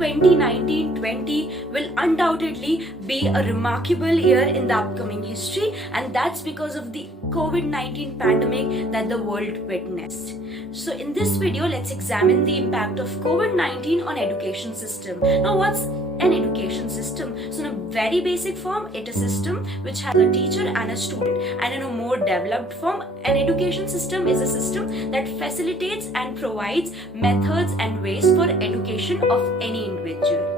2019-20 will undoubtedly be a remarkable year in the upcoming history, and that's because of the Covid-19 pandemic that the world witnessed. So in this video, let's examine the impact of Covid-19 on education system. Now, what's an education system? So in a very basic form, it's a system which has a teacher and a student, and in a more developed form, an education system is a system that facilitates and provides methods and ways for education of any individual.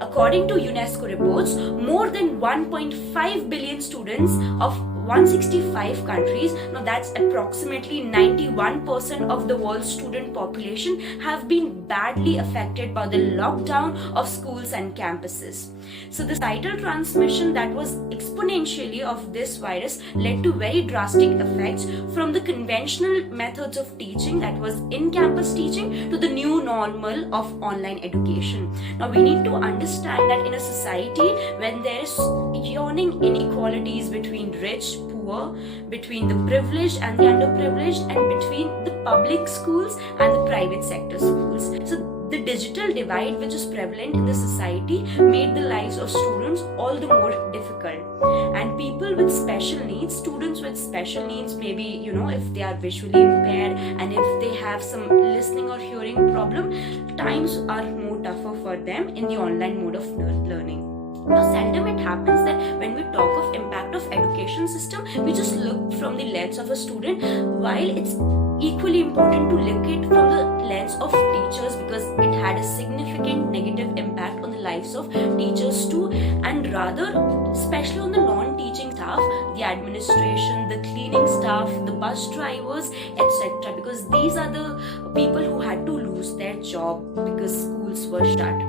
According to UNESCO reports, more than 1.5 billion students of 165 countries, now that's approximately 91% of the world's student population, have been badly affected by the lockdown of schools and campuses. So the societal transmission that was exponentially of this virus led to very drastic effects, from the conventional methods of teaching, that was in-campus teaching, to the new normal of online education. Now we need to understand that in a society when there is yawning inequalities between rich, poor, between the privileged and the underprivileged, and between the public schools and the private sector schools. So the digital divide which is prevalent in the society made the lives of students all the more difficult. And people with special needs, students with special needs, maybe if they are visually impaired and if they have some listening or hearing problem, times are more tougher for them in the online mode of learning. Now, seldom it happens that when we talk of impact of education system, we just look from the lens of a student, while it's equally important to look it from the lens of teachers, because it had a significant negative impact on the lives of teachers too, and rather especially on the non-teaching staff, the administration, the cleaning staff, the bus drivers, etc., because these are the people who had to lose their job because schools were shut.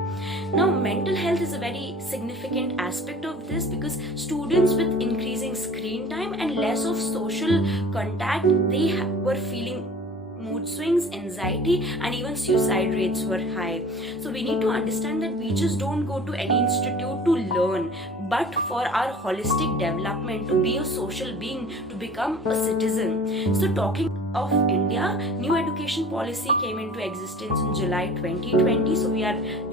Now, mental health is a very significant aspect of this, because students with increasing screen time and less of social contact, they were feeling mood swings, anxiety, and even suicide rates were high. So we need to understand that we just don't go to any institute to learn, but for our holistic development, to be a social being, to become a citizen. So talking of India, new education policy came into existence in July 2020. So we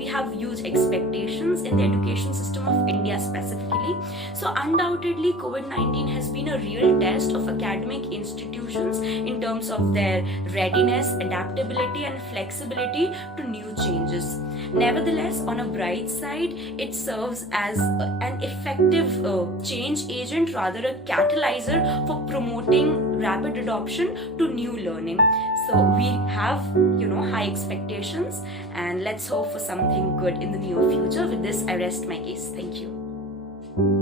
have huge expectations in the education system of India specifically. So undoubtedly, COVID-19 has been a real test of academic institutions in terms of their readiness, adaptability, and flexibility to new changes. Nevertheless, on a bright side, it serves as an effective change agent, rather a catalyzer for promoting rapid adoption to new learning. So we have high expectations, and let's hope for something good in the near future. With this, I rest my case. Thank you.